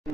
आज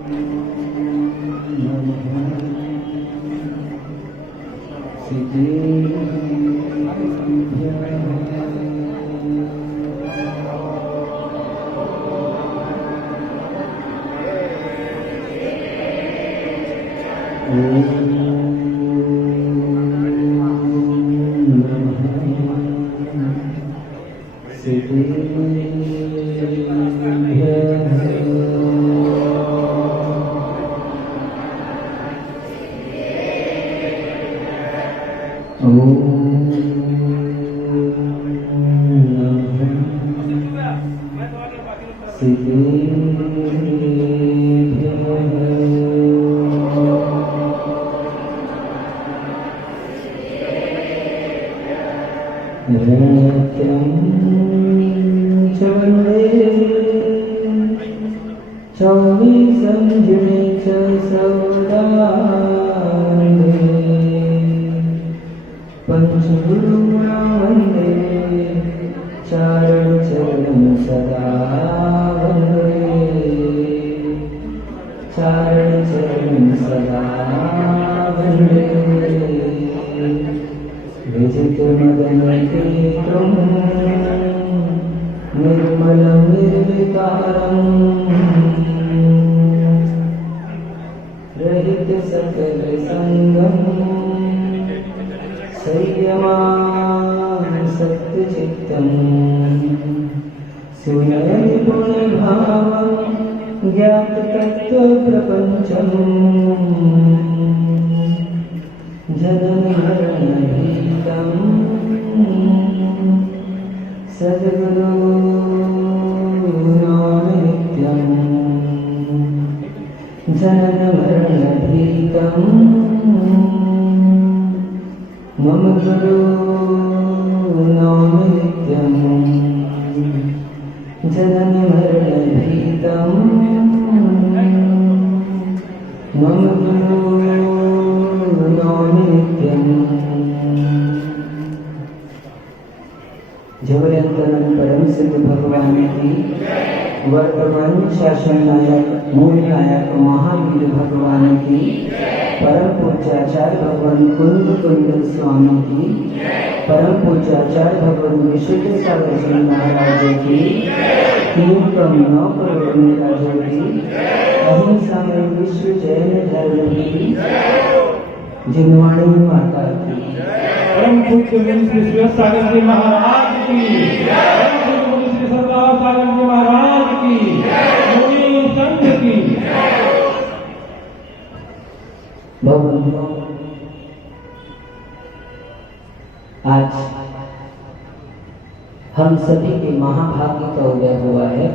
हम सभी के महाभाग्य का उदय हुआ है,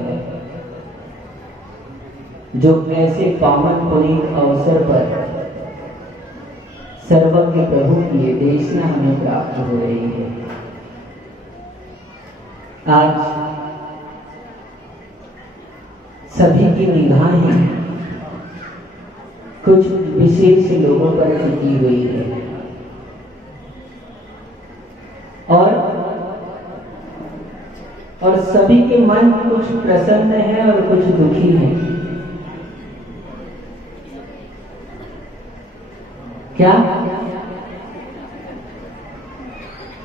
जो ऐसे पावन पुनीत अवसर पर सर्वज्ञ प्रभु की ये देशना हमें प्राप्त हो रही है। आज सभी की निगाहें कुछ विशेष लोगों पर टिकी हुई है और सभी के मन कुछ प्रसन्न है और कुछ दुखी है। क्या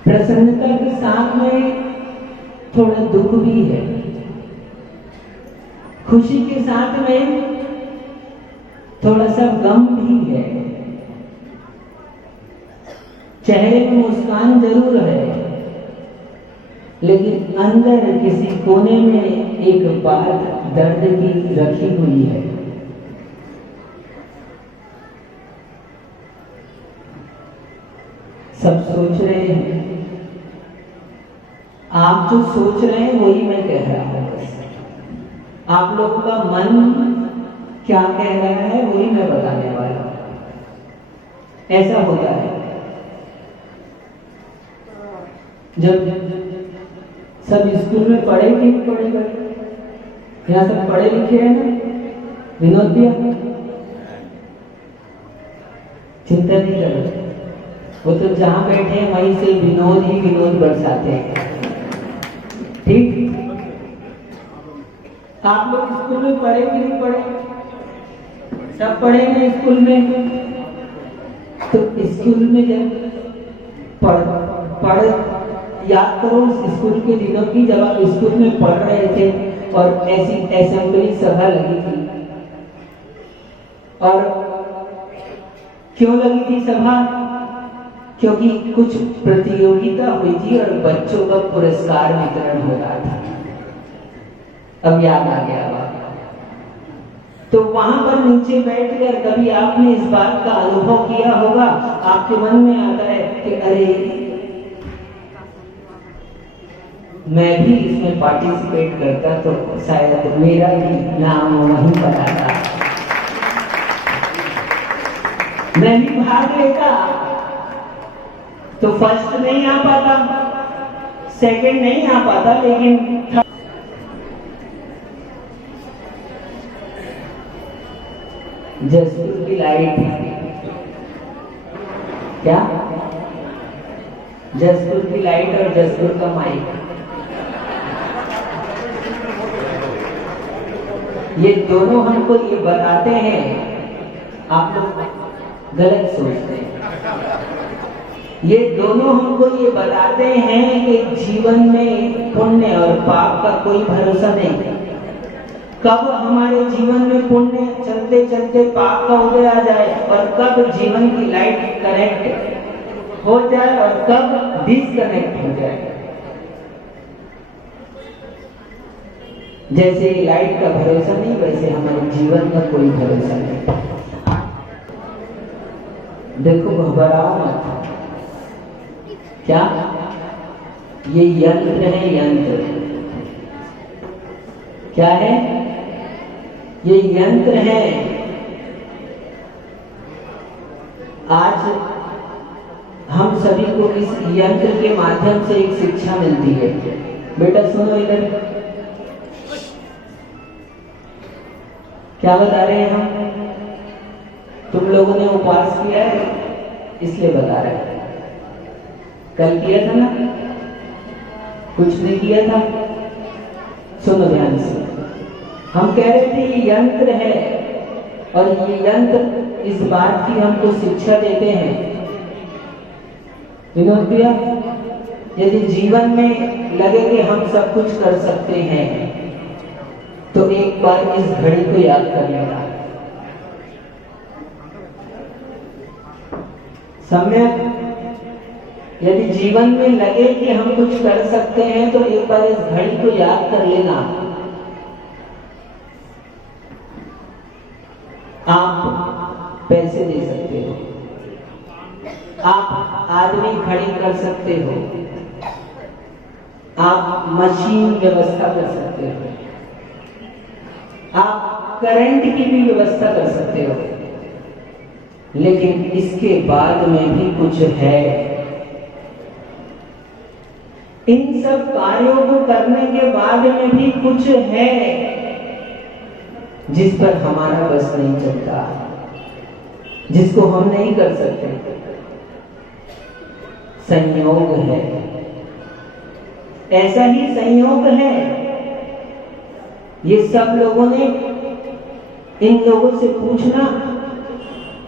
प्रसन्नता के साथ में थोड़ा दुख भी है, खुशी के साथ में थोड़ा सा गम भी है, चेहरे में मुस्कान जरूर है, लेकिन अंदर किसी कोने में एक बात दर्द की रखी हुई है। सब सोच रहे हैं, आप जो सोच रहे हैं वही मैं कह रहा हूं। आप लोगों का मन क्या कह रहा है वही मैं बताने वाला हूं। ऐसा होता है जब सब स्कूल में पढ़े कि नहीं पढ़े, यहाँ सब पढ़े लिखे हैं ना, विनोद भैया चिंता नहीं करो, वो तो जहां बैठे हैं वहीं से विनोद ही विनोद बरसाते हैं। ठीक, आप लोग स्कूल में पढ़े कि नहीं पढ़े? सब पढ़े हैं स्कूल में। तो स्कूल में जब पढ़ याद करो स्कूल के दिनों की, जब आप स्कूल में पढ़ रहे थे और ऐसी असेंबली सभा लगी थी। और क्यों लगी थी सभा? क्योंकि कुछ प्रतियोगिता हुई थी और बच्चों का पुरस्कार वितरण हो रहा था। अब याद आ गया बात। तो वहां पर नीचे बैठकर कभी आपने इस बात का अनुभव किया होगा, आपके मन में आता है कि अरे मैं भी इसमें पार्टिसिपेट करता तो शायद मेरा भी नाम वहीं पर आता, मैं भी भाग लेता। तो फर्स्ट नहीं आ पाता, सेकंड नहीं आ पाता, लेकिन जसपुर की लाइट, क्या जसपुर की लाइट और जसपुर का माइक, ये दोनों हमको ये बताते हैं, आप लोग गलत सोचते हैं, ये दोनों हमको ये बताते हैं कि जीवन में पुण्य और पाप का कोई भरोसा नहीं। कब हमारे जीवन में पुण्य चलते चलते पाप का उदय आ जाए और कब जीवन की लाइट कनेक्ट हो जाए और कब डिसकनेक्ट हो जाए। जैसे लाइट का भरोसा नहीं, वैसे हमारे जीवन का कोई भरोसा नहीं। देखो घबराओ मत, क्या ये यंत्र है, यंत्र क्या है? ये यंत्र है। आज हम सभी को इस यंत्र के माध्यम से एक शिक्षा मिलती है। बेटा सुनो इधर, क्या बता रहे हैं हम? तुम लोगों ने उपवास किया है इसलिए बता रहे हैं। कल किया था ना? कुछ नहीं किया था? सुनो ध्यान से, हम कह रहे थे ये यंत्र है और ये यंत्र इस बात की हमको शिक्षा देते हैं। विनोद भैया, यदि जीवन में लगे कि हम सब कुछ कर सकते हैं तो एक बार इस घड़ी को याद कर लेना। सम्यक, यदि जीवन में लगे कि हम कुछ कर सकते हैं तो एक बार इस घड़ी को याद कर लेना। आप पैसे दे सकते हो, आप आदमी खड़ी कर सकते हो, आप मशीन व्यवस्था कर सकते हो, आप करंट की भी व्यवस्था कर सकते हो, लेकिन इसके बाद में भी कुछ है। इन सब कार्यों को करने के बाद में भी कुछ है जिस पर हमारा बस नहीं चलता, जिसको हम नहीं कर सकते। संयोग है, ऐसा ही संयोग है। ये सब लोगों ने, इन लोगों से पूछना,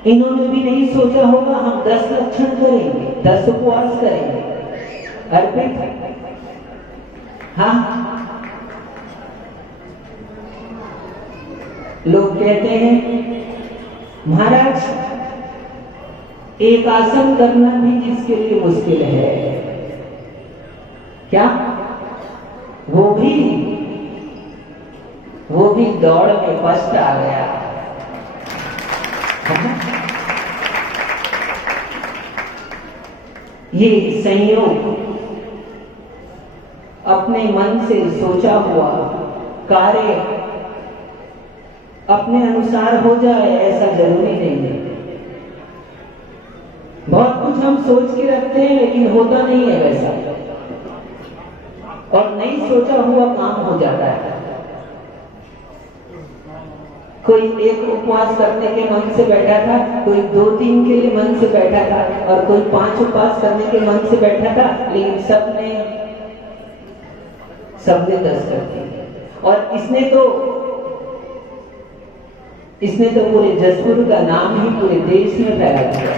इन्होंने भी नहीं सोचा होगा हम 10 लक्षण करेंगे, 10 उपवास करेंगे। अर्पित, हाँ, लोग कहते हैं महाराज एक आसन करना भी जिसके लिए मुश्किल है, क्या वो भी दौड़ में फर्स्ट आ गया। ये संयोग, अपने मन से सोचा हुआ कार्य अपने अनुसार हो जाए ऐसा जरूरी नहीं है। बहुत कुछ हम सोच के रखते हैं लेकिन होता नहीं है वैसा, और नहीं सोचा हुआ काम हो जाता है। कोई एक उपवास करने के मन से बैठा था, कोई 2-3 के लिए मन से बैठा था, और कोई 5 उपवास करने के मन से बैठा था, लेकिन सबने 10 कर दिए। और इसने तो इसने तो पूरे जसपुर का नाम ही पूरे देश में फैला दिया।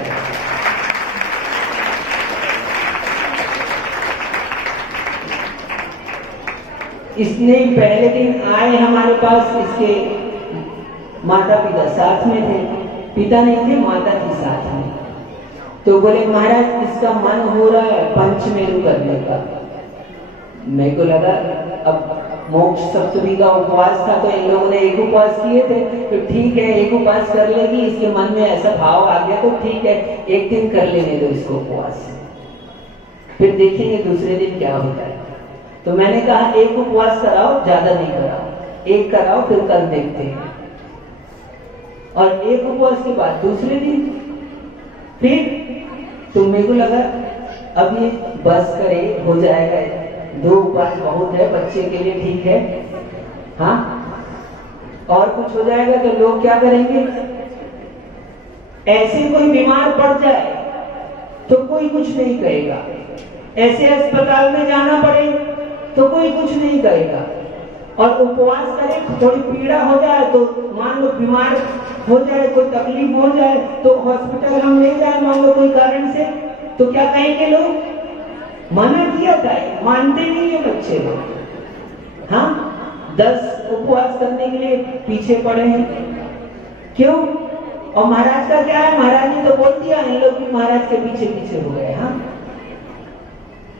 इसने पहले दिन आए हमारे पास, इसके माता पिता साथ में थे, पिता नहीं थे, माता थी साथ में। तो बोले महाराज इसका मन हो रहा है पंचमेरु करने का। मेरे को लगा अब मोक्ष सप्तमी का उपवास था तो इन लोगों ने एक उपवास किए थे, तो ठीक है एक उपवास कर लेगी, इसके मन में ऐसा भाव आ गया तो ठीक है एक दिन कर लेने दो इसको उपवास, फिर देखेंगे दूसरे दिन क्या होता है। तो मैंने कहा एक उपवास कराओ, ज्यादा नहीं कराओ, एक कराओ फिर कल देखते हैं। और एक उपवास के बाद दूसरे दिन फिर, तो मेरे को लगा अब ये बस करे हो जाएगा, 2 उपवास बहुत है बच्चे के लिए, ठीक है हाँ, और कुछ हो जाएगा तो लोग क्या करेंगे। ऐसे कोई बीमार पड़ जाए तो कोई कुछ नहीं कहेगा, ऐसे अस्पताल में जाना पड़े तो कोई कुछ नहीं कहेगा, और उपवास करे थोड़ी पीड़ा हो जाए तो मान लो बीमार हो जाए, कोई तकलीफ हो जाए तो हॉस्पिटल हम ले जाए मान लो कोई कारण से, तो क्या कहेंगे लोग, मना किया था, मानते नहीं है बच्चे लोग। हाँ 10 उपवास करने के लिए पीछे पड़े हैं, क्यों? और महाराज का क्या है, महाराज ने तो बोल दिया, इन लोग भी महाराज के पीछे पीछे हो गए। हाँ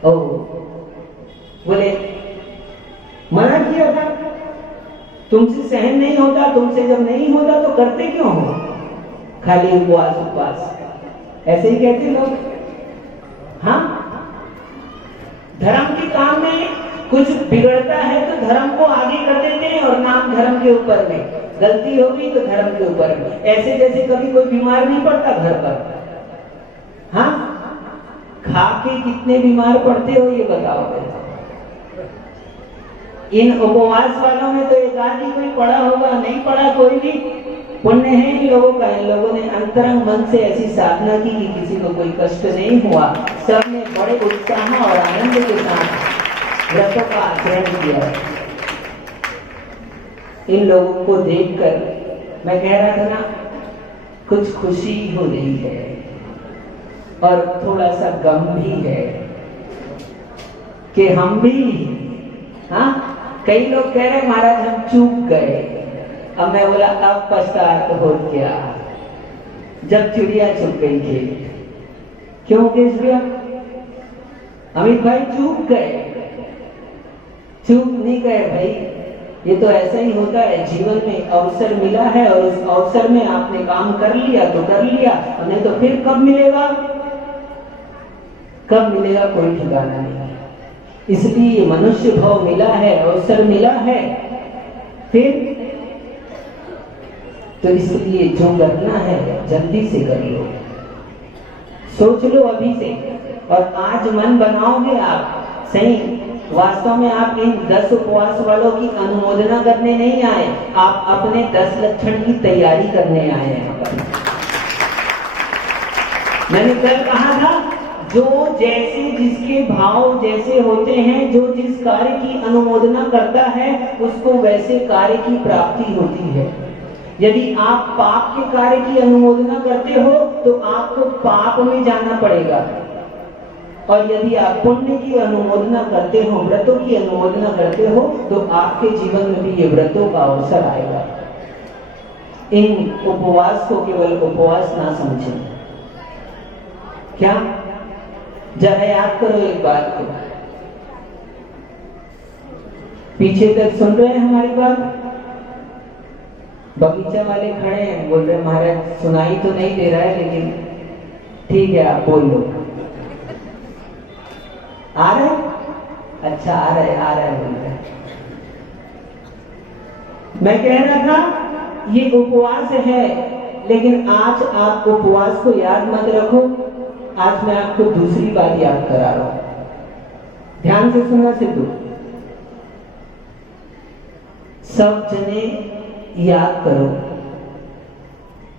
ओ बोले मना किया था, तुमसे सहन नहीं होता, तुमसे जब नहीं होता तो करते क्यों हो, खाली उपवास उपवास, ऐसे ही कहते लोग। हाँ धर्म के काम में कुछ बिगड़ता है तो धर्म को आगे कर देते हैं और नाम धर्म के ऊपर में, गलती होगी तो धर्म के ऊपर में, ऐसे जैसे कभी कोई बीमार नहीं पड़ता घर पर। हाँ खा के कितने बीमार पड़ते हो ये बताओ मेरे। इन उपवास वालों में तो एक आदमी कोई पड़ा होगा, नहीं पड़ा कोई भी, पुण्य है इन लोगों का। इन लोगों ने अंतरंग मन से ऐसी साधना की कि किसी को कोई कष्ट नहीं हुआ, सबने बड़े उत्साह और आनंद के साथ व्रतों का आचरण किया। इन लोगों को देखकर मैं कह रहा था ना, कुछ खुशी हो रही है और थोड़ा सा गम भी है कि हम भी, हाँ कई लोग कह रहे महाराज हम चूक गए। अब मैं बोला अब पछताहट हो क्या, जब चिड़िया चुप गई थी। क्यों केश भैया, अमित भाई चूक गए, चूक नहीं गए भाई, ये तो ऐसा ही होता है, जीवन में अवसर मिला है और उस अवसर में आपने काम कर लिया तो कर लिया, नहीं तो फिर कब मिलेगा, कब मिलेगा कोई ठिकाना नहीं है। इसलिए मनुष्य भाव मिला है, अवसर मिला है, फिर तो इसलिए जो करना है जल्दी से कर लो, सोच लो अभी से, और आज मन बनाओगे आप सही। वास्तव में आप इन 10 उपवास वालों की अनुमोदना करने नहीं आए, आप अपने 10 लक्षण की तैयारी करने आए हैं यहाँ पर। मैंने कल कहा था, जो जैसे जिसके भाव जैसे होते हैं, जो जिस कार्य की अनुमोदना करता है उसको वैसे कार्य की प्राप्ति होती है। यदि आप पाप के कार्य की अनुमोदना करते हो तो आपको पाप में जाना पड़ेगा, और यदि आप पुण्य की अनुमोदना करते हो, व्रतों की अनुमोदना करते हो, तो आपके जीवन में भी ये व्रतों का अवसर आएगा। इन उपवास को केवल उपवास ना समझें। क्या जरा याद करो एक बात को, पीछे तक सुन रहे हैं हमारी बात? बगीचा वाले खड़े हैं, बोल रहे महाराज सुनाई तो नहीं दे रहा है, लेकिन ठीक है आप बोल लो। आ रहे? अच्छा आ रहे बोल रहे। मैं कह रहा था ये उपवास है, लेकिन आज आप उपवास को याद मत रखो, आज मैं आपको दूसरी बात याद करा रहा हूं। ध्यान से सुनना सिद्धू, सब जने याद करो,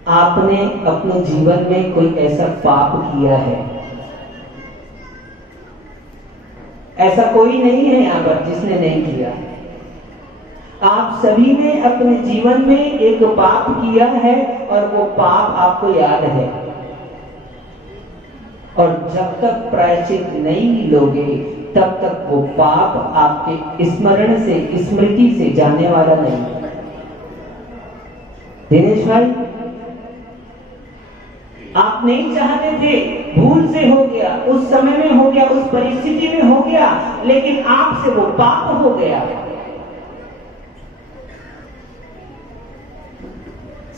आपने अपने जीवन में कोई ऐसा पाप किया है? ऐसा कोई नहीं है यहां पर जिसने नहीं किया। आप सभी ने अपने जीवन में एक पाप किया है और वो पाप आपको याद है, और जब तक प्रायश्चित नहीं लोगे तब तक वो पाप आपके स्मरण से, स्मृति से जाने वाला नहीं। दिनेश भाई, आप नहीं चाहते थे, भूल से हो गया, उस समय में हो गया, उस परिस्थिति में हो गया, लेकिन आपसे वो पाप हो गया।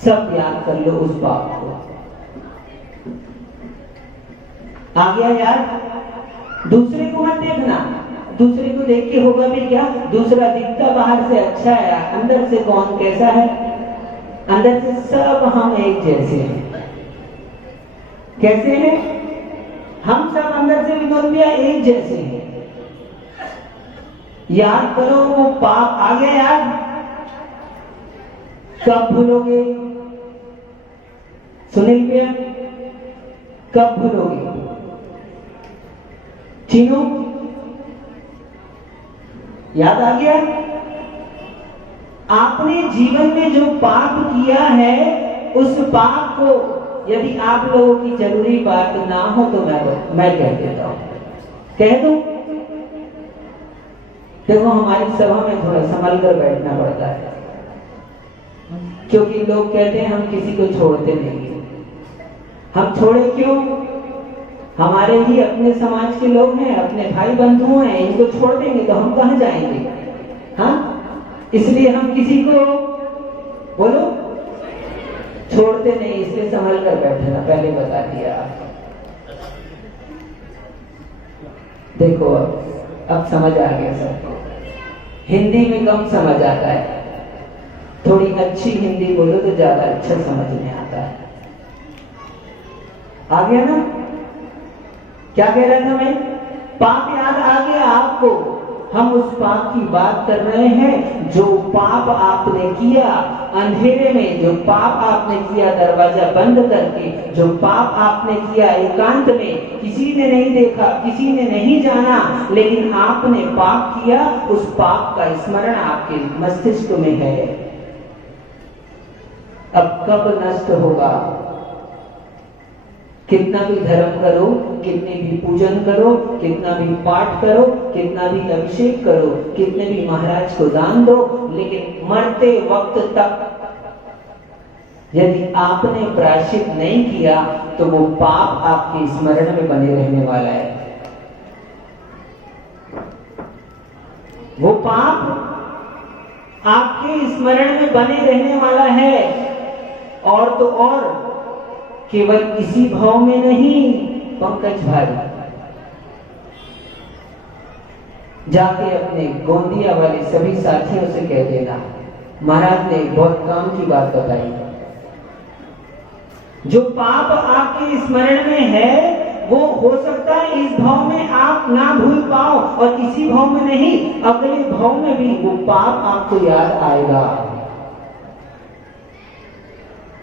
सब याद कर लो उस पाप को। आ गया याद? दूसरे को मत देखना, दूसरे को देख के होगा भी क्या? दूसरा दिखता बाहर से अच्छा है, अंदर से कौन कैसा है? अंदर से सब हम एक जैसे हैं। कैसे हैं? हम सब अंदर से विनोद एक जैसे हैं। याद करो वो पाप। आ गया याद? कब भूलोगे? सुनील भैया, कब भूलोगे? चीनू, याद आ गया? आपने जीवन में जो पाप किया है, उस पाप को यदि आप लोगों की जरूरी बात ना हो तो मैं कह देता हूं, कह दूं। देखो, हमारी सभा में थोड़ा संभल कर बैठना पड़ता है, क्योंकि लोग कहते हैं हम किसी को छोड़ते नहीं। हम छोड़े क्यों? हमारे ही अपने समाज के लोग हैं, अपने भाई बंधु हैं, इनको छोड़ देंगे तो हम कहां जाएंगे? हाँ, इसलिए हम किसी को बोलो छोड़ते नहीं, इसलिए संभल कर बैठना, पहले बता दिया। देखो, अब समझ आ गया सबको। हिंदी में कम समझ आता है, थोड़ी अच्छी हिंदी बोलो तो ज्यादा अच्छा समझ में आता है। आ गया ना? क्या कह रहा था मैं? पाप याद आ गया आपको। हम उस पाप की बात कर रहे हैं जो पाप आपने किया अंधेरे में, जो पाप आपने किया दरवाजा बंद करके, जो पाप आपने किया एकांत में, किसी ने नहीं देखा, किसी ने नहीं जाना, लेकिन आपने पाप किया। उस पाप का स्मरण आपके मस्तिष्क में है। अब कब नष्ट होगा? कितना भी धर्म करो, कितने भी पूजन करो, कितना भी पाठ करो, कितना भी अभिषेक करो, कितने भी महाराज को दान दो, लेकिन मरते वक्त तक यदि आपने प्रायश्चित नहीं किया तो वो पाप आपके स्मरण में बने रहने वाला है। वो पाप आपके स्मरण में बने रहने वाला है। और तो और केवल इसी भाव में नहीं, पंकज भाई, जाके अपने गोंदिया वाले सभी साथियों से कह देना, महाराज ने बहुत काम की बात बताई। जो पाप आपके स्मरण में है, वो हो सकता है इस भाव में आप ना भूल पाओ, और इसी भाव में नहीं, अगले भाव में भी वो पाप आपको याद आएगा।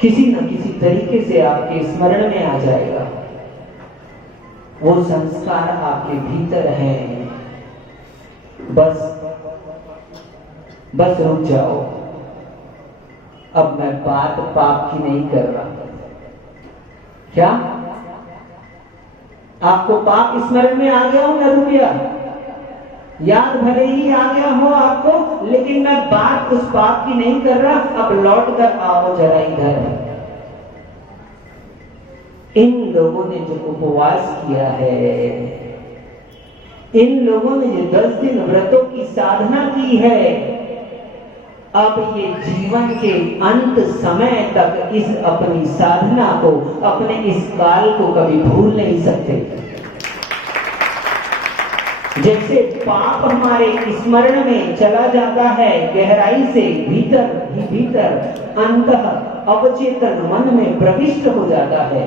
किसी न किसी तरीके से आपके स्मरण में आ जाएगा। वो संस्कार आपके भीतर हैं। बस रुक जाओ। अब मैं बात पाप की नहीं कर रहा। क्या आपको पाप स्मरण में आ गया हो ना? रुपया याद भले ही आ गया हो आपको, लेकिन मैं बात उस पाप की नहीं कर रहा। अब लौट कर आओ जरा इधर। इन लोगों ने जो उपवास किया है, इन लोगों ने जो 10 दिन व्रतों की साधना की है, अब ये जीवन के अंत समय तक इस अपनी साधना को, अपने इस काल को कभी भूल नहीं सकते। जैसे पाप हमारे स्मरण में चला जाता है, गहराई से भीतर ही भीतर, अंतः अवचेतन मन में प्रविष्ट हो जाता है,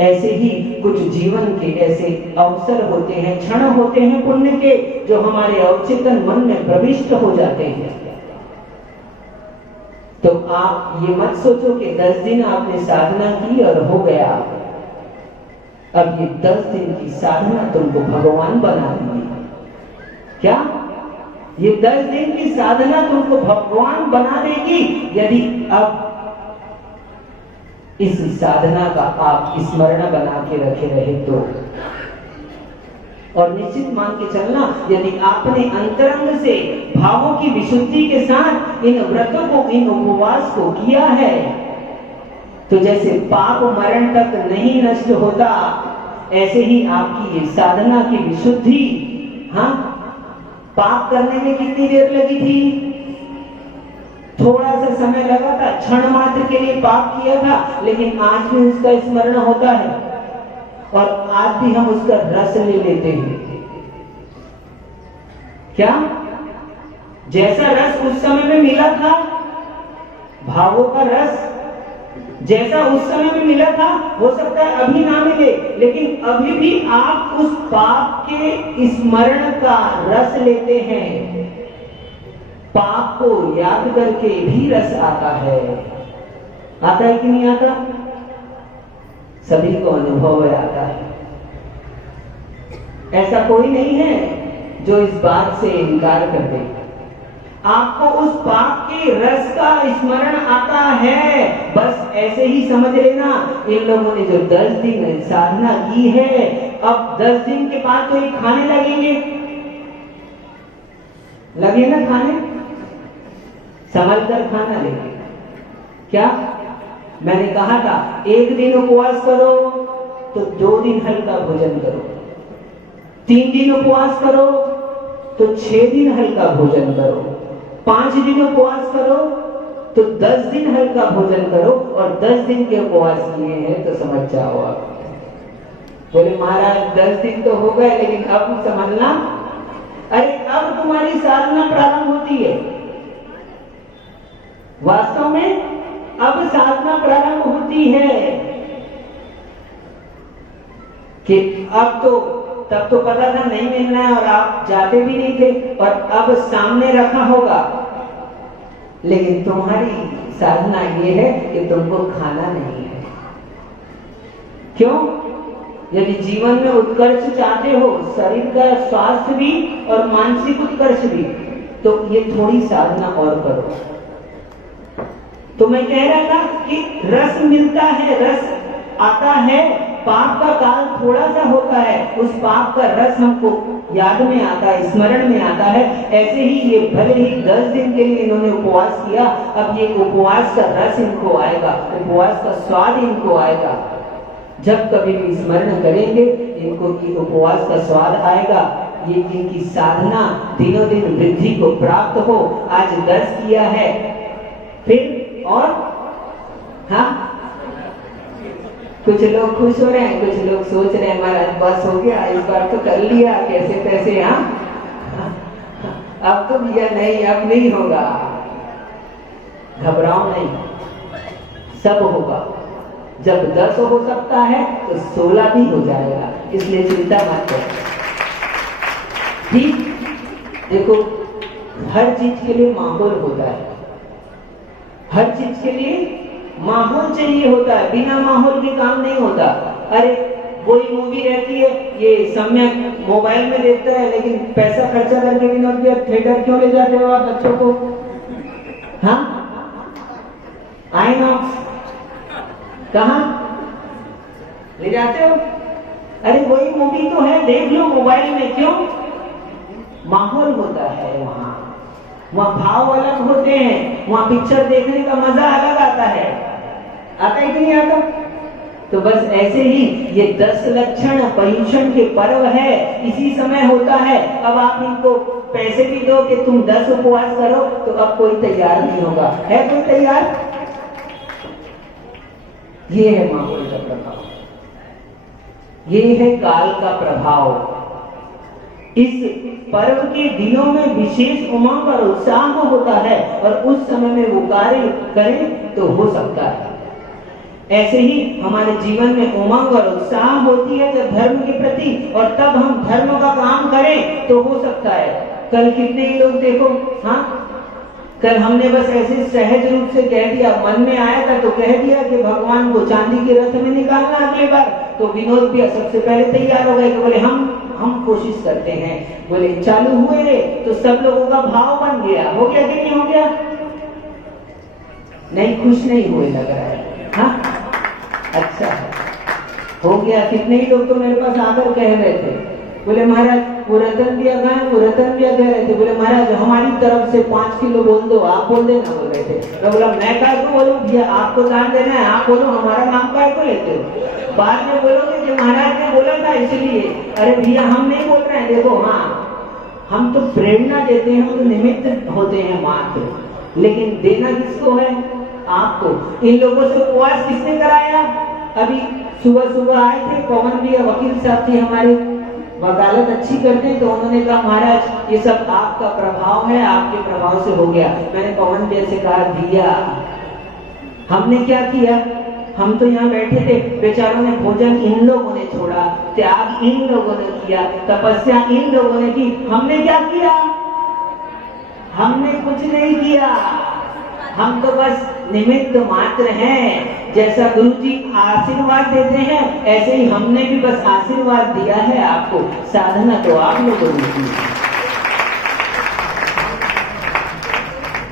ऐसे ही कुछ जीवन के ऐसे अवसर होते हैं, क्षण होते हैं पुण्य के, जो हमारे अवचेतन मन में प्रविष्ट हो जाते हैं। तो आप ये मत सोचो कि 10 दिन आपने साधना की और हो गया। अब ये 10 दिन की साधना तुमको भगवान बना देगी। क्या ये 10 दिन की साधना तुमको भगवान बना देगी यदि अब इस साधना का आप स्मरण बना के रखे रहे तो। और निश्चित मान के चलना, यदि आपने अंतरंग से भावों की विशुद्धि के साथ इन व्रतों को, इन उपवास को किया है, तो जैसे पाप मरण तक नहीं नष्ट होता, ऐसे ही आपकी ये साधना की विशुद्धि, हाँ, पाप करने में कितनी देर लगी थी? थोड़ा सा समय लगा था, क्षण मात्र के लिए पाप किया था, लेकिन आज भी उसका स्मरण होता है और आज भी हम उसका रस ले लेते हैं। क्या? जैसा रस उस समय में मिला था, भावों का रस जैसा उस समय में मिला था, हो सकता है अभी ना मिले, लेकिन अभी भी आप उस पाप के स्मरण का रस लेते हैं। पाप को याद करके भी रस आता है। आता है कि नहीं आता? सभी को अनुभव आता है। ऐसा कोई नहीं है जो इस बात से इनकार कर दे। आपको उस पाप के रस का स्मरण आता है, बस ऐसे ही समझ लेना। इन लोगों ने जो 10 दिन साधना की है, अब 10 दिन के बाद तो ये खाने लगेंगे, लगे ना खाने, संभल कर खाना लेंगे। क्या? मैंने कहा था 1 दिन उपवास करो तो 2 दिन हल्का भोजन करो, 3 दिन उपवास करो तो 6 दिन हल्का भोजन करो, 5 दिन उपवास करो तो 10 दिन हल्का भोजन करो, और 10 दिन के उपवास किए हैं तो समझ जाओ आप। बोले महाराज 10 दिन तो हो गए, लेकिन अब समझना, अरे अब तुम्हारी साधना प्रारंभ होती है। वास्तव में अब साधना प्रारंभ होती है कि अब तो, तब तो पता था नहीं मिलना है और आप जाते भी नहीं थे, और अब सामने रखा होगा, लेकिन तुम्हारी साधना ये है कि तुमको खाना नहीं है। क्यों? यदि जीवन में उत्कर्ष चाहते हो, शरीर का स्वास्थ्य भी और मानसिक उत्कर्ष भी, तो ये थोड़ी साधना और करो। तो मैं कह रहा था कि रस मिलता है, रस आता है, पाप का काल थोड़ा सा होता है, उस पाप का रस हमको याद में आता है, स्मरण में आता है। ऐसे ही ये भले ही 10 दिन के लिए इन्होंने उपवास किया, अब ये उपवास का रस इनको आएगा, उपवास का स्वाद इनको आएगा। जब कभी भी स्मरण करेंगे इनको ये उपवास का स्वाद आएगा। ये इनकी साधना दिनों दिन वृद्धि को प्राप्त हो। आज 10 किया है, फिर और, हाँ, कुछ लोग खुश हो रहे हैं, कुछ लोग सोच रहे हैं महाराज बस हो गया, इस बार तो कर लिया कैसे तैसे, हाँ, अब तो भैया नहीं, अब नहीं होगा। घबराओ नहीं, सब होगा। जब 10 हो सकता है तो 16 भी हो जाएगा, इसलिए चिंता मत करो। ठीक, देखो हर चीज के लिए माहौल होता है, हर चीज के लिए माहौल चाहिए होता है, बिना माहौल के काम नहीं होता। अरे कोई मूवी रहती है, ये सम्यक मोबाइल में देखता है, लेकिन पैसा खर्चा करके विनोद के थिएटर क्यों ले जाते हो आप बच्चों को? हाँ, आईनॉक्स कहाँ ले जाते हो? अरे वही मूवी तो है, देख लो मोबाइल में। क्यों? माहौल होता है वहां भाव अलग होते हैं, वहां पिक्चर देखने का मजा अलग आता है। आता है कि नहीं आता? तो बस ऐसे ही ये 10 लक्षण पर्युषण के पर्व है, इसी समय होता है। अब आप इनको पैसे भी दो कि तुम 10 उपवास करो, तो अब कोई तैयार नहीं होगा। है कोई तैयार? ये है माहौल का प्रभाव, ये है काल का प्रभाव। इस पर्व के दिनों में विशेष उमंग और उत्साह होता है, और उस समय में वो कार्य करें तो हो सकता है। ऐसे ही हमारे जीवन में उमंग और उत्साह होती है जब धर्म के प्रति, और तब हम धर्म का काम करें तो हो सकता है। कल कितने ही लोग देखो, हाँ, कल हमने बस ऐसे सहज रूप से कह दिया, मन में आया था तो कह दिया कि भगवान को चांदी के रथ में निकालना अगले बार, तो विनोद भैया सबसे पहले तैयार हो गए कि बोले हम कोशिश करते हैं। बोले चालू हुए तो सब लोगों का भाव बन गया। हो गया कि नहीं हो गया? नहीं, खुश नहीं हुए लग रहा है। हाँ, अच्छा हो गया। कितने ही लोग तो मेरे पास आकर कह रहे थे, बोले महाराज वो रतन भैया गए, वो रतन भैया कह रहे थे, बोले महाराज हमारी तरफ से 5 किलो बोल दो, आप बोल देना, बोल रहे थे। मैं बोला मैं काय को बोलूं भैया, आपको दान देना है, आप बोलो, हमारा नाम काय को लेते हो? बाद में बोलोगे कि महाराज ने बोला था इसलिए। अरे भैया हम नहीं बोल रहे हैं, देखो हाँ हम तो प्रेरणा देते हैं, हम तो निमित्त होते हैं मात्र, लेकिन देना किसको है? आपको। इन लोगों से उपवास किसने कराया? अभी सुबह सुबह आए थे पवन भैया, वकील साहब जी हमारे वकालत अच्छी करते हैं, तो उन्होंने कहा महाराज ये सब आपका प्रभाव है, आपके प्रभाव से हो गया। मैंने पवन भैया से कहा भैया हमने क्या किया? हम तो यहाँ बैठे थे, बेचारों ने भोजन इन लोगों ने छोड़ा, त्याग इन लोगों ने किया, तपस्या इन लोगों ने की, हमने क्या किया? हमने कुछ नहीं किया, हम तो बस निमित्त मात्र हैं। जैसा गुरुजी आशीर्वाद देते हैं ऐसे ही हमने भी बस आशीर्वाद दिया है आपको, साधना तो आप लोगों ने की।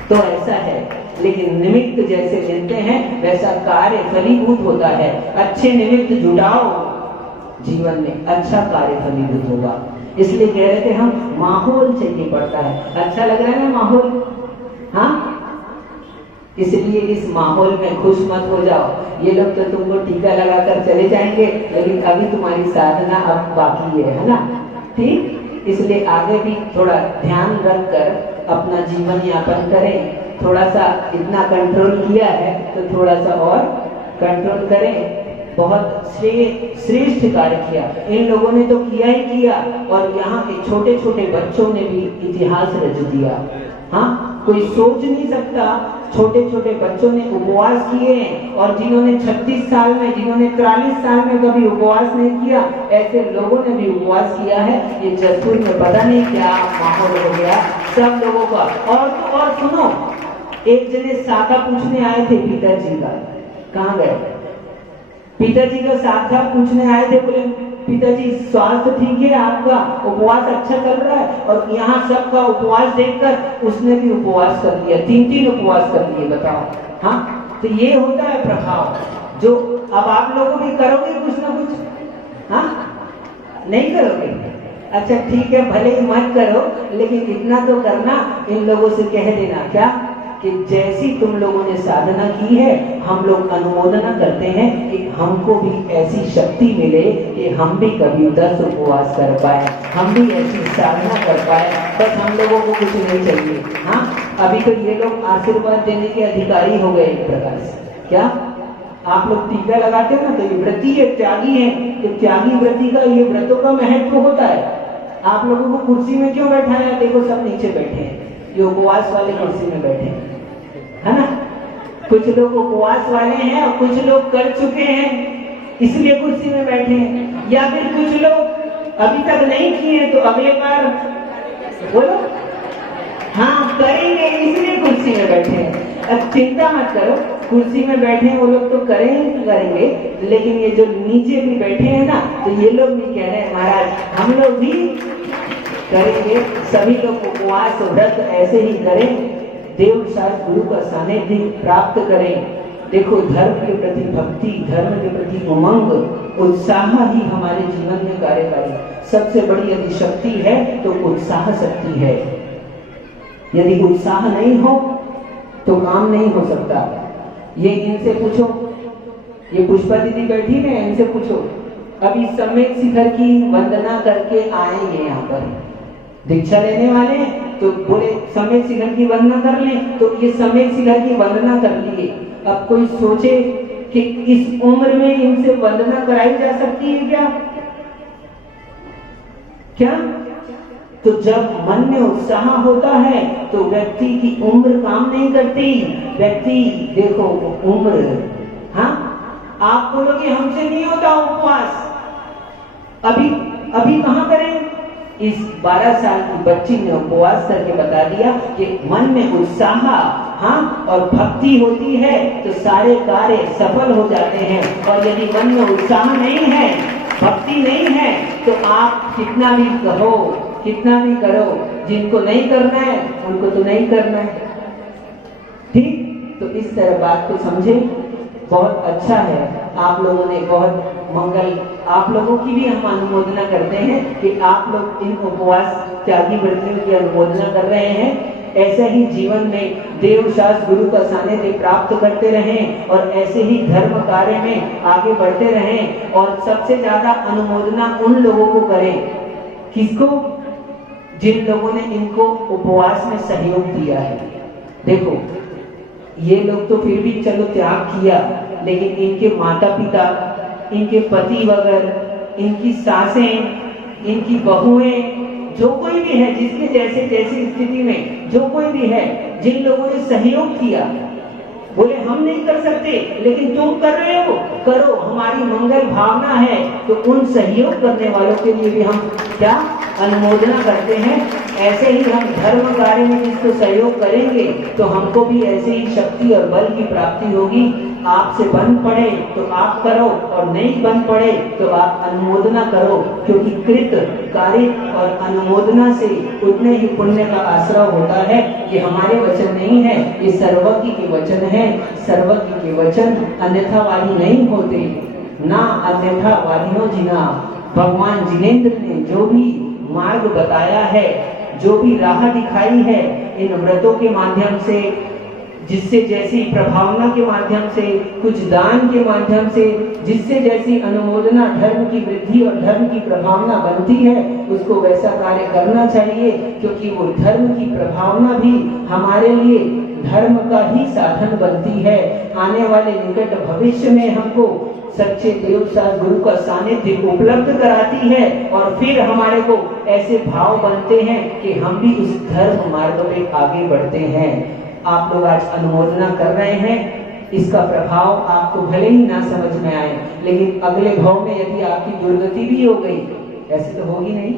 तो ऐसा है, लेकिन निमित्त जैसे लेते हैं वैसा कार्य फलीभूत होता है। अच्छे निमित्त जुटाओ, जीवन में अच्छा कार्य फलीभूत होगा। इसलिए कह रहे थे हम माहौल चाहिए पड़ता है। अच्छा लग रहा है ना माहौल? हाँ, इसलिए इस माहौल में खुश मत हो जाओ। ये लोग तो तुमको टीका लगाकर चले जाएंगे, लेकिन अभी तुम्हारी साधना अब बाकी है ना? ठीक, इसलिए आगे भी थोड़ा ध्यान रखकर अपना जीवन यापन करें। थोड़ा सा इतना कंट्रोल किया है तो थोड़ा सा और कंट्रोल करें। बहुत श्रेष्ठ कार्य किया इन लोगों ने, तो किया ही किया, और यहाँ के छोटे छोटे बच्चों ने भी इतिहास रच दिया। हाँ, कोई सोच नहीं सकता, छोटे छोटे बच्चों ने उपवास किए, और जिन्होंने 36 साल में, जिन्होंने 43 साल में कभी उपवास नहीं किया, ऐसे लोगों ने भी उपवास किया है। ये जयपुर में पता नहीं क्या माहौल हो गया सब लोगों का। और सुनो, एक जने साखा पूछने आए थे पिताजी का, कहाँ गए? पिताजी का साखा पूछने आए थे, बोले पिताजी स्वास्थ्य ठीक है आपका, उपवास अच्छा चल रहा है? और यहाँ सबका उपवास देखकर उसने भी उपवास कर लिया, 3 उपवास कर लिए, बताओ। हाँ, तो ये होता है प्रभाव, जो अब आप लोगों भी करोगे कुछ ना कुछ। हाँ, नहीं करोगे? अच्छा ठीक है, भले ही मत करो, लेकिन इतना तो करना, इन लोगों से कह देना क्या कि जैसी तुम लोगों ने साधना की है, हम लोग अनुमोदना करते हैं कि हमको भी ऐसी शक्ति मिले कि हम भी कभी 10 उपवास कर पाए, हम भी ऐसी साधना कर पाए। बस हम लोगों को कुछ नहीं चाहिए। हाँ, अभी तो ये लोग आशीर्वाद देने के अधिकारी हो गए एक प्रकार से। क्या आप लोग टीका लगाते हो ना, तो ये व्रती है, त्यागी है, तो त्यागी व्रती का ये व्रतों का महत्व होता है। आप लोगों को कुर्सी में क्यों बैठाया? देखो सब नीचे बैठे हैं, ये उपवास वाले कुर्सी में बैठे हैं, है ना? कुछ लोग उपवास वाले हैं और कुछ लोग कर चुके हैं इसलिए कुर्सी में बैठे हैं, या फिर कुछ लोग अभी तक नहीं किए तो अगले बार बोलो हाँ करेंगे इसलिए कुर्सी में बैठे हैं। अब चिंता मत करो, कुर्सी में बैठे हैं वो लोग तो करेंगे, लेकिन ये जो नीचे भी बैठे हैं ना, तो ये लोग भी कह रहे हैं महाराज हम लोग भी करेंगे। सभी लोग उपवास व्रत ऐसे ही करें, देव शास्त्र गुरु का सानिध्य प्राप्त करें। देखो धर्म के प्रति भक्ति, धर्म के प्रति उमंग, उत्साह ही हमारे जीवन में कार्यकारी। सबसे बड़ी यदि शक्ति है तो उत्साह शक्ति है। यदि उत्साह नहीं हो तो काम नहीं हो सकता। ये इनसे पूछो, ये पुष्पा दीदी बैठी है, इनसे पूछो, अभी सम्यक शिखर की वंदना करके आएंगे यहाँ पर, दीक्षा लेने वाले हैं, तो बोले सम्यक शिखर की वंदना कर लें, तो ये सम्यक शिखर की वंदना कर लिए। अब कोई सोचे कि इस उम्र में इनसे वंदना कराई जा सकती है क्या? क्या? तो जब मन में उत्साह होता है तो व्यक्ति की उम्र काम नहीं करती। व्यक्ति देखो उम्र, हाँ आप बोलोगे हमसे नहीं होता उपवास, अभी कहां करें? इस 12 साल की बच्ची ने उपवास करके बता दिया कि मन में उत्साह और भक्ति होती है तो सारे कार्य सफल हो जाते हैं। और यदि मन में उत्साह नहीं है, भक्ति नहीं है, तो आप कितना भी कहो, कितना भी करो, जिनको नहीं करना है उनको तो नहीं करना है। ठीक, तो इस तरह बात को समझे। बहुत अच्छा है, आप लोगों ने बहुत मंगल, आप लोगों की भी हम अनुमोदना करते हैं कि आप लोग इन उपवास त्यागी व्रतियों की अनुमोदना कर रहे हैं। ऐसे ही जीवन में देव शास्त्र गुरु का सानिध्य प्राप्त करते रहें और ऐसे ही धर्म कार्य में आगे बढ़ते रहें। और सबसे ज्यादा अनुमोदना उन लोगों को करें, किसको? जिन लोगों ने इनको उपवास में सहयोग दिया है। देखो, ये लोग तो फिर भी चलो त्याग किया, लेकिन इनके माता पिता, इनके पति वगैरह, इनकी सासें, इनकी बहुएं, जो कोई भी है, जिसके जैसी स्थिति में जो कोई भी है, जिन लोगों ने सहयोग किया, बोले हम नहीं कर सकते लेकिन तुम कर रहे हो, करो, हमारी मंगल भावना है, तो उन सहयोग करने वालों के लिए भी हम क्या अनुमोदना करते हैं। ऐसे ही हम धर्म कार्य में जिसको सहयोग करेंगे तो हमको भी ऐसे ही शक्ति और बल की प्राप्ति होगी। आपसे बन पड़े तो आप करो, और नहीं बन पड़े तो आप अनुमोदना करो, क्योंकि कृत कार्य और अनुमोदना से उतने ही पुण्य का आश्रय होता है। ये हमारे वचन नहीं है, ये सर्वज्ञ के वचन है। सर्वज्ञ के वचन अन्यथावादी नहीं होते, ना अन्यथावादियों जिना। भगवान जिनेंद्र ने जो भी मार्ग बताया है, जो भी राह दिखाई है, इन व्रतों के माध्यम से, जिससे जैसी प्रभावना के माध्यम से, कुछ दान के माध्यम से, जिससे जैसी अनुमोदना धर्म की वृद्धि और धर्म की प्रभावना बनती है, उसको वैसा कार्य करना चाहिए, क्योंकि वो धर्म की प्रभावना भी हमारे लिए धर्म का ही साधन बनती है। आने वाले निकट भविष्य में हमको सच्चे देव शास्त्र गुरु का सानिध्य उपलब्ध कराती है, और फिर हमारे को ऐसे भाव बनते हैं कि हम भी उस धर्म मार्ग पे आगे बढ़ते हैं। आप लोग आज अनुमोदना कर रहे हैं, इसका प्रभाव आपको भले ही ना समझ में आए, लेकिन अगले भाव में यदि आपकी दुर्गति भी हो गई, ऐसे तो होगी नहीं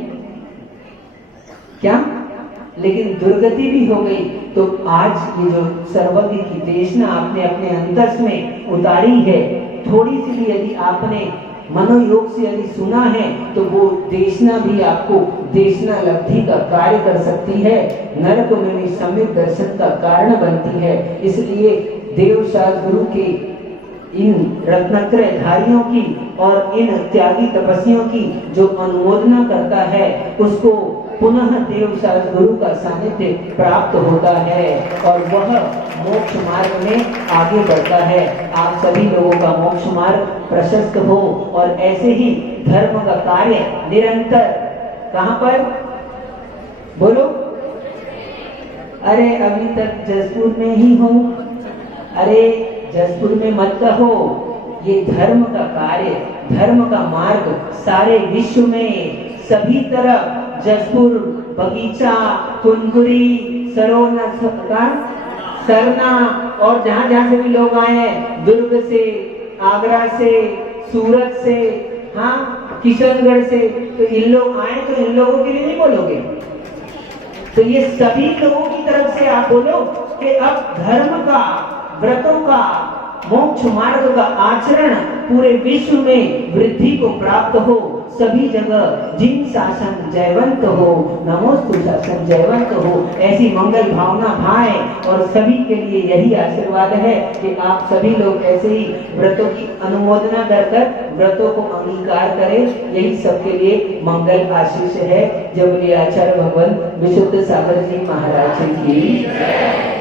क्या, लेकिन दुर्गति भी हो गई, तो आज ये जो सर्वज्ञ की देशना आपने अपने अंतस में उतारी है, थोड़ी सी भी यदि आपने मनोयोग से यदि सुना है, तो वो देशना भी आपको देशना लब्धि का कार्य कर सकती है, नरक में भी सम्यक दर्शन का कारण बनती है। इसलिए देव शास्त्र गुरु के इन रत्नत्रय धारियों की और इन त्यागी तपस्वियों की जो अनुमोदना करता है, उसको पुनः देव शास्त्र गुरु का सानिध्य प्राप्त होता है और वह मोक्ष मार्ग में आगे बढ़ता है। आप सभी लोगों का मोक्ष मार्ग प्रशस्त हो और ऐसे ही धर्म का कार्य निरंतर, कहां पर बोलो? अरे अभी तक जसपुर में ही हूँ। अरे जसपुर में मत कहो, ये धर्म का कार्य, धर्म का मार्ग सारे विश्व में सभी तरफ, जसपुर, बगीचा, कुनकुरी, सरोना, सरना और जहां जहां से भी लोग आए हैं, दुर्ग से, आगरा से, सूरत से, हाँ किशनगढ़ से, तो इन लोग आए तो इन लोगों के लिए नहीं बोलोगे? तो ये सभी लोगों की तरफ से आप बोलो कि अब धर्म का, व्रतों का, मोक्ष मार्ग का आचरण पूरे विश्व में वृद्धि को प्राप्त हो। सभी जगह जिन शासन जयवंत हो, नमोस्तु शासन जयवंत हो, ऐसी मंगल भावना भाए। और सभी के लिए यही आशीर्वाद है कि आप सभी लोग ऐसे ही व्रतों की अनुमोदना कर व्रतों को अंगीकार करें। यही सबके लिए मंगल आशीष है। जब आचार्य भगवान विशुद्ध सागर जी महाराज की